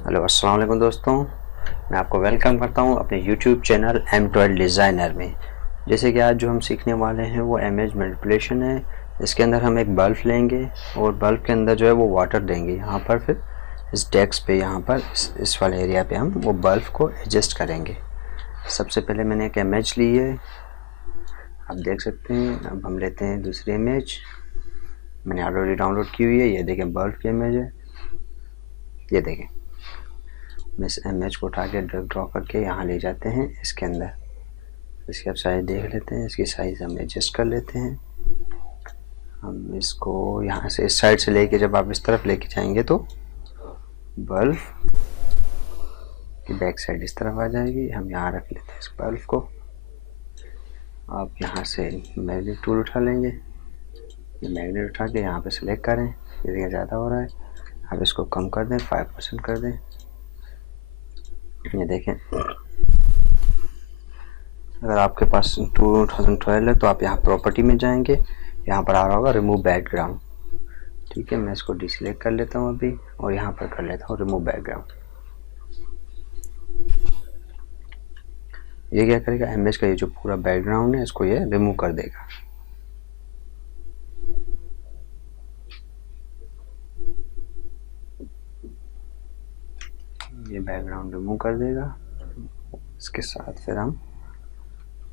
Hello अस्सलाम वालेकुम दोस्तों, मैं आपको वेलकम करता हूं अपने यूट्यूब चैनल M12 डिज़ाइनर में। जैसे कि आज जो हम सीखने वाले हैं वो इमेज मैनिपुलेशन है। इसके अंदर हम एक बल्ब लेंगे और बल्ब के अंदर जो है वो वाटर देंगे। यहाँ पर फिर इस डेस्क पे यहाँ पर इस वाले एरिया पे हम वो बल्ब को एडजस्ट करेंगे। सबसे पहले मैंने एक इमेज ली है, आप देख सकते हैं। अब हम लेते हैं दूसरी इमेज, मैंने ऑलरेडी डाउनलोड की हुई है। ये देखें बल्ब की इमेज है, ये देखें। हम इस इमेज को उठा के ड्रॉ करके यहाँ ले जाते हैं इसके अंदर। इसकी अब साइज देख लेते हैं, इसकी साइज़ हम एडजस्ट कर लेते हैं। हम इसको यहाँ से इस साइड से लेके जब आप इस तरफ लेके जाएंगे तो बल्ब की बैक साइड इस तरफ आ जाएगी। हम यहाँ रख लेते हैं इस बल्ब को। आप यहाँ से मैग्नेट टूल उठा लेंगे, ये मैग्नेट उठा के यहाँ पे सिलेक्ट करें। ये देखिए ज़्यादा हो रहा है, आप इसको कम कर दें, 5% कर दें। ये देखें, अगर आपके पास 2012 है तो आप यहाँ प्रॉपर्टी में जाएंगे, यहाँ पर आ रहा होगा रिमूव बैकग्राउंड। ठीक है, मैं इसको डिसलेक्ट कर लेता हूँ अभी और यहाँ पर कर लेता हूँ रिमूव बैकग्राउंड। ये क्या करेगा, इमेज का ये जो पूरा बैकग्राउंड है इसको ये रिमूव कर देगा। ये बैकग्राउंड रिमूव कर देगा। इसके साथ फिर हम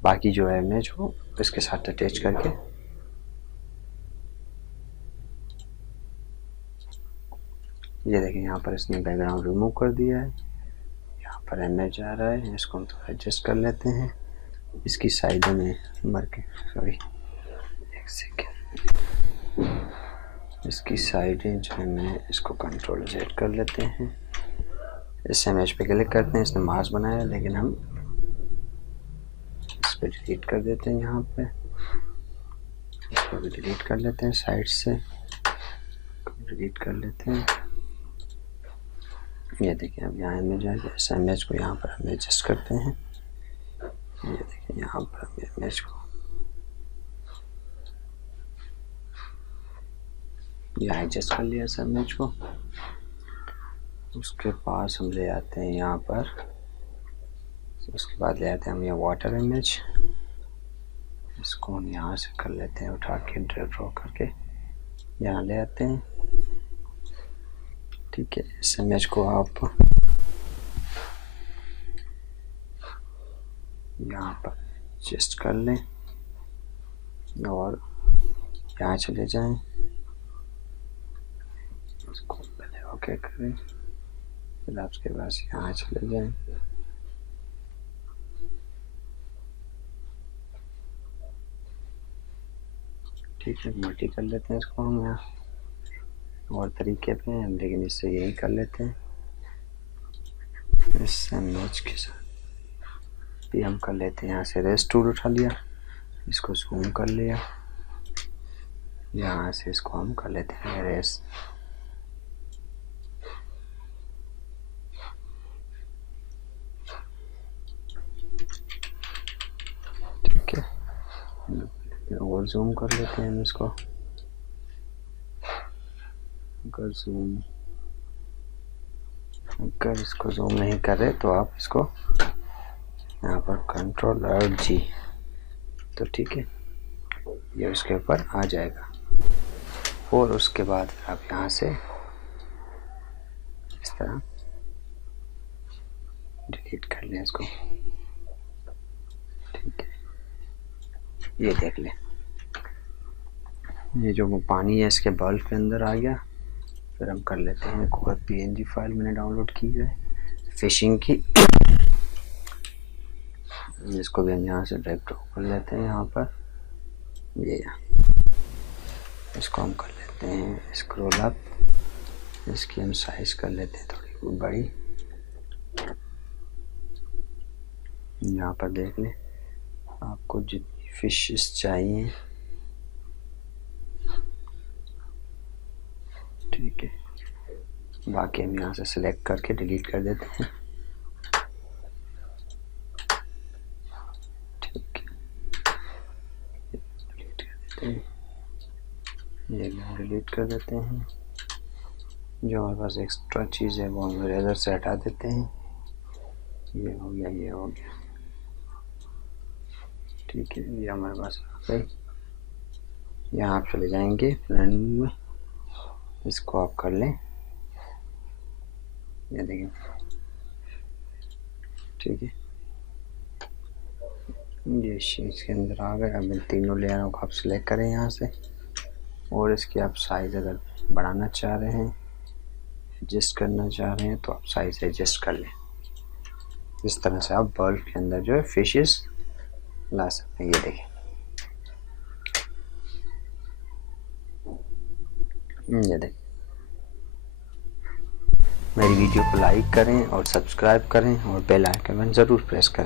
बाकी जो है इमेज हो इसके साथ अटैच करके ये देखें, यहाँ पर इसने बैकग्राउंड रिमूव कर दिया है। यहाँ पर इमेज आ रहा है, इसको हम थोड़ा एडजस्ट कर लेते हैं। इसकी साइडों में मर के एक सेकेंड, इसकी साइडें जो है मैं इसको कंट्रोल Z कर लेते हैं। इस इमेज पे क्लिक करते हैं, इसने मास्क बनाया लेकिन हम इस पर डिलीट कर देते हैं। यहाँ पे इसको भी डिलीट कर लेते हैं, साइड से डिलीट कर लेते हैं। ये देखिए, अब यहाँ इमेज है, इस इमेज को यहाँ पर हम एडजस्ट करते हैं। ये देखिए, यहाँ पर हम इमेज को यहाँ एडजस्ट कर लिया इस इमेज को। उसके पास हम ले आते हैं यहाँ पर, उसके बाद ले आते हैं हम ये वाटर इमेज। इसको हम यहाँ से कर लेते हैं, उठा के ड्रॉ करके यहाँ ले आते हैं। ठीक है, इस इमेज को आप यहाँ पर एडजस्ट कर लें और यहाँ चले जाएं। इसको पहले ओके करें, फिर आपके पास यहाँ चले जाएं। ठीक है, मल्टी कर लेते हैं इसको हम यहाँ और तरीके पे हैं, लेकिन इससे यही कर लेते हैं। इस इमेज के साथ भी हम कर लेते हैं, यहाँ से रेस टूल उठा लिया, इसको जूम कर लिया, यहाँ से इसको हम कर लेते हैं रेस। ठीक है, और जूम कर लेते हैं हम इसको। अगर इसको जूम नहीं कर रहे तो आप इसको यहाँ पर Ctrl+G, तो ठीक है, ये उसके ऊपर आ जाएगा। और उसके बाद आप यहाँ से इस तरह डिलीट कर लें इसको। ठीक है, ये देख लें, ये जो वो पानी है इसके बल्ब के अंदर आ गया। फिर हम कर लेते हैं, एक और PNG फाइल मैंने डाउनलोड की है फिशिंग की, इसको भी हम यहाँ से ड्रैग ड्रॉप कर लेते हैं। यहाँ पर ये इसको हम कर लेते हैं स्क्रॉल अप, इसकी हम साइज कर लेते हैं थोड़ी बड़ी। यहाँ पर देख लें, आपको जितनी फिशेस चाहिए। ठीक है, बाकी हम यहाँ से सिलेक्ट करके डिलीट कर देते हैं। ठीक है, डिलीट कर देते हैं, ये डिलीट कर देते हैं। जो हमारे पास एक्स्ट्रा चीज़ है वो हम इरेजर से हटा देते हैं। ये हो गया, ये हो गया, ठीक है। ये हमारे पास आ गई। यहाँ आप चले जाएंगे फ्रंट में, इसको आप कर लें, ये देखिए, ठीक है। ये शीट के अंदर आ गए। अब इन तीनों लेयरों को आप सिलेक्ट करें यहाँ से, और इसकी आप साइज़ अगर बढ़ाना चाह रहे हैं, एडजस्ट करना चाह रहे हैं, तो आप साइज़ एडजस्ट कर लें। इस तरह से आप बल्ब के अंदर जो है फिशेस ला सकते हैं। ये देखिए, ये देखिए। मेरी वीडियो को लाइक करें और सब्सक्राइब करें और बेल आइकन ज़रूर प्रेस करें।